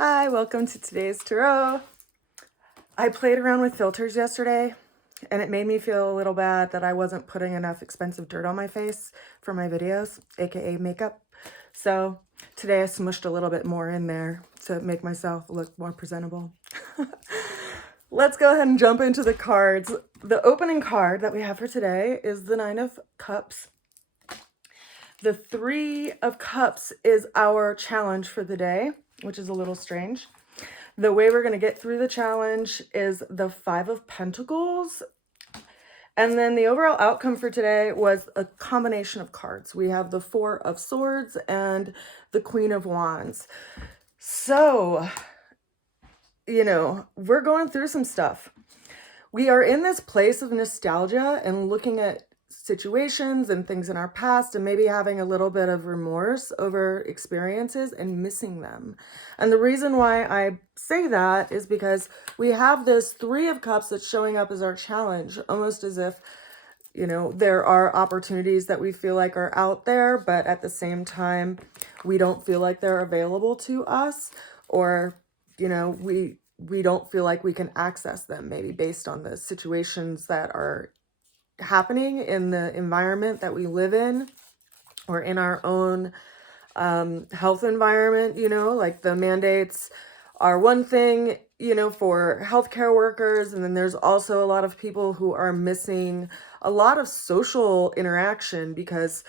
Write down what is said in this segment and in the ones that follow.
Hi, welcome to today's tarot. I played around with filters yesterday and it made me feel a little bad that I wasn't putting enough expensive dirt on my face for my videos, aka makeup. So today I smushed a little bit more in there to make myself look more presentable. Let's go ahead and jump into the cards. The opening card that we have for today is the Nine of Cups. The Three of Cups is our challenge for the day, which is a little strange. The way we're going to get through the challenge is the Five of Pentacles. And then the overall outcome for today was a combination of cards. We have the Four of Swords and the Queen of Wands. So, we're going through some stuff. We are in this place of nostalgia and looking at situations and things in our past and maybe having a little bit of remorse over experiences and missing them. And the reason why I say that is because we have this Three of Cups that's showing up as our challenge, almost as if, there are opportunities that we feel like are out there, but at the same time, we don't feel like they're available to us, or, we don't feel like we can access them, maybe based on the situations that are happening in the environment that we live in, or in our own health environment. Like the mandates are one thing, for healthcare workers, and then there's also a lot of people who are missing a lot of social interaction because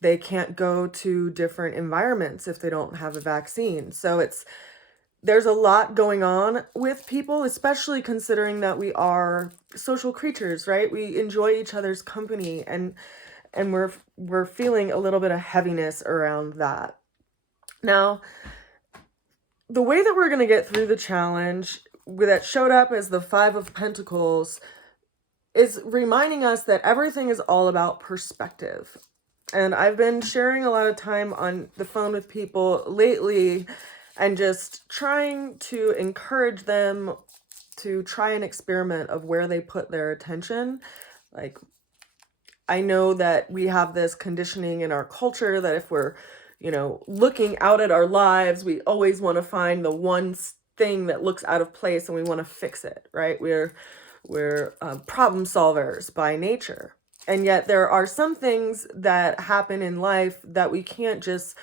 they can't go to different environments if they don't have a vaccine. So there's a lot going on with people, especially considering that we are social creatures, right? We enjoy each other's company, and we're feeling a little bit of heaviness around that. Now, the way that we're going to get through the challenge that showed up as the Five of Pentacles is reminding us that everything is all about perspective. And I've been sharing a lot of time on the phone with people lately and just trying to encourage them to try an experiment of where they put their attention. Like, I know that we have this conditioning in our culture that if we're, looking out at our lives, we always want to find the one thing that looks out of place and we want to fix it, right? We're problem solvers by nature. And yet there are some things that happen in life that we can't just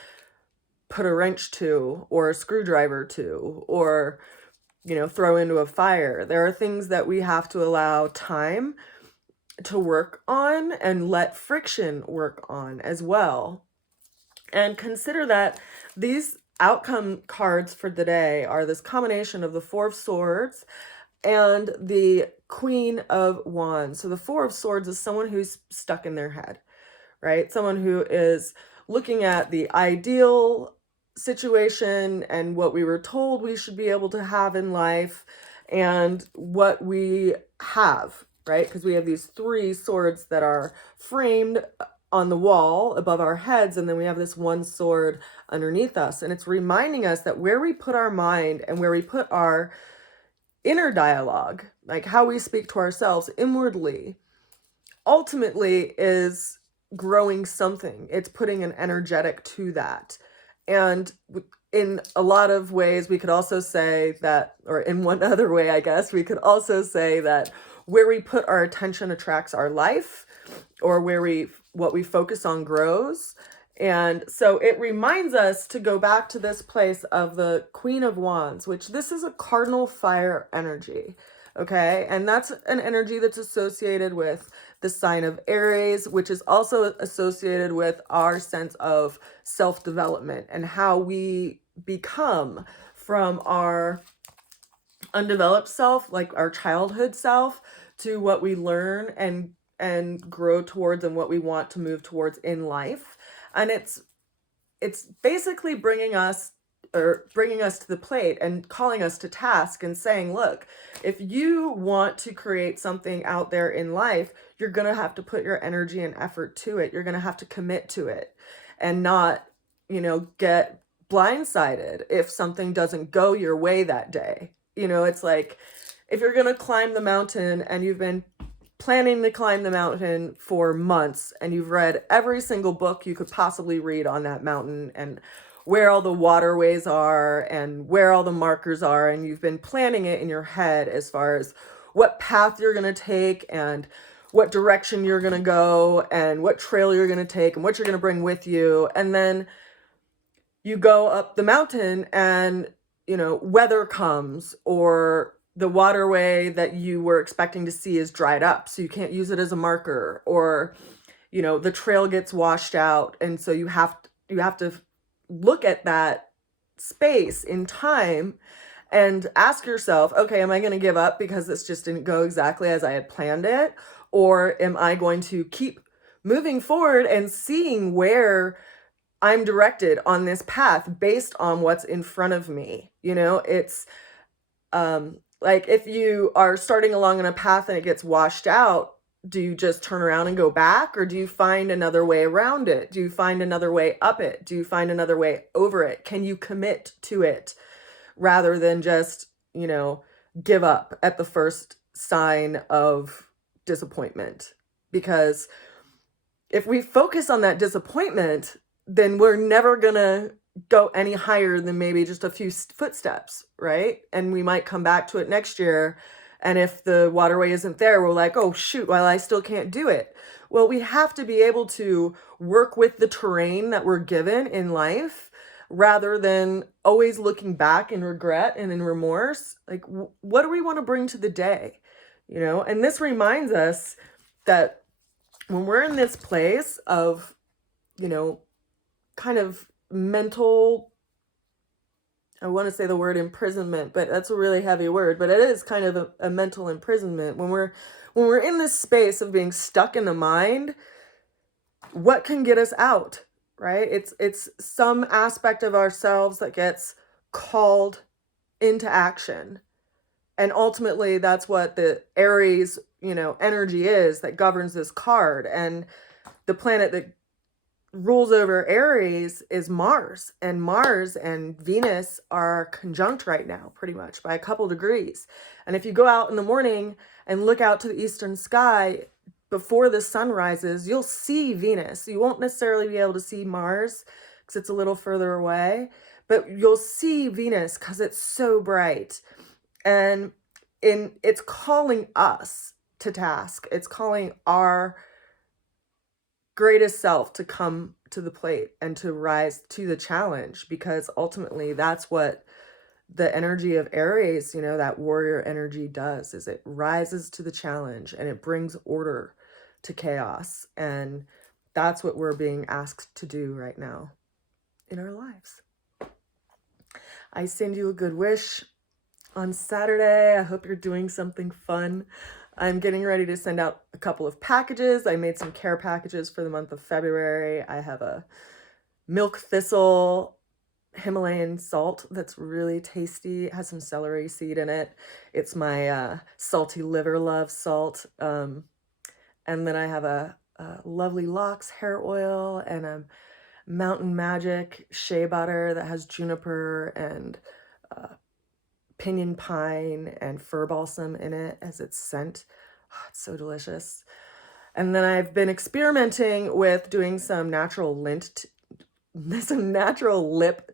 put a wrench to, or a screwdriver to, or, throw into a fire. There are things that we have to allow time to work on and let friction work on as well. And consider that these outcome cards for the day are this combination of the Four of Swords and the Queen of Wands. So the Four of Swords is someone who's stuck in their head, right? Someone who is looking at the ideal situation and what we were told we should be able to have in life and what we have, right? Because we have these three swords that are framed on the wall above our heads, and then we have this one sword underneath us. And it's reminding us that where we put our mind and where we put our inner dialogue, like how we speak to ourselves inwardly, ultimately is growing something. It's putting an energetic to that. And in a lot of ways, we could also say that, or in one other way, I guess, we could also say that where we put our attention attracts our life, or what we focus on grows. And so it reminds us to go back to this place of the Queen of Wands, which this is a cardinal fire energy. Okay. And that's an energy that's associated with the sign of Aries, which is also associated with our sense of self-development and how we become from our undeveloped self, like our childhood self, to what we learn and grow towards and what we want to move towards in life. And it's basically bringing us to the plate and calling us to task and saying, look, if you want to create something out there in life, you're going to have to put your energy and effort to it. You're going to have to commit to it and not, get blindsided if something doesn't go your way that day. It's like if you're going to climb the mountain and you've been planning to climb the mountain for months and you've read every single book you could possibly read on that mountain and where all the waterways are and where all the markers are, and you've been planning it in your head as far as what path you're going to take and what direction you're going to go and what trail you're going to take and what you're going to bring with you. And then you go up the mountain and, you know, weather comes, or the waterway that you were expecting to see is dried up, so you can't use it as a marker, or, you know, the trail gets washed out. And so you have to look at that space in time and ask yourself, okay, am I going to give up because this just didn't go exactly as I had planned it? Or am I going to keep moving forward and seeing where I'm directed on this path based on what's in front of me? You know, it's like if you are starting along on a path and it gets washed out, do you just turn around and go back, or do you find another way around it? Do you find another way up it? Do you find another way over it? Can you commit to it rather than just, you know, give up at the first sign of disappointment? Because if we focus on that disappointment, then we're never gonna go any higher than maybe just a few footsteps, right? And we might come back to it next year, and if the waterway isn't there, we're like, oh shoot, well, I still can't do it. Well, we have to be able to work with the terrain that we're given in life rather than always looking back in regret and in remorse. Like, what do we want to bring to the day? You know, and this reminds us that when we're in this place of, you know, kind of mental, I want to say the word imprisonment, but that's a really heavy word, but it is kind of a mental imprisonment. When we're in this space of being stuck in the mind, what can get us out, right? It's some aspect of ourselves that gets called into action. And ultimately that's what the Aries, you know, energy is that governs this card. And the planet that rules over Aries is Mars, and Mars and Venus are conjunct right now, pretty much by a couple degrees. And if you go out in the morning and look out to the eastern sky before the sun rises, you'll see Venus. You won't necessarily be able to see Mars because it's a little further away, but you'll see Venus because it's so bright. And it's calling us to task. It's calling our greatest self to come to the plate and to rise to the challenge, because ultimately that's what the energy of Aries, you know, that warrior energy does, is it rises to the challenge and it brings order to chaos. And that's what we're being asked to do right now in our lives. I send you a good wish on Saturday. I hope you're doing something fun. I'm getting ready to send out a couple of packages. I made some care packages for the month of February. I have a milk thistle Himalayan salt that's really tasty. It has some celery seed in it. It's my salty liver love salt. And then I have a lovely locks hair oil and a Mountain Magic shea butter that has juniper and pinyon pine and fir balsam in it as its scent. Oh, it's so delicious. And then I've been experimenting with doing some natural lip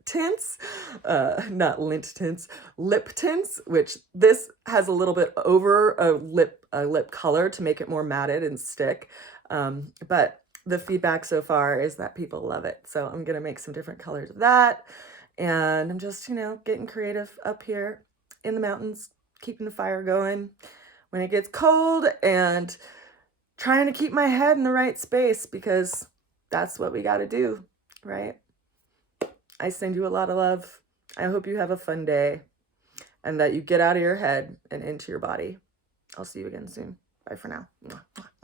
tints, not lint tints, lip tints, which this has a little bit over a lip color to make it more matted and stick. But the feedback so far is that people love it. So I'm going to make some different colors of that. And I'm just, you know, getting creative up here in the mountains, keeping the fire going when it gets cold, and trying to keep my head in the right space, because that's what we got to do, right? I send you a lot of love. I hope you have a fun day and that you get out of your head and into your body. I'll see you again soon. Bye for now. Mwah, mwah.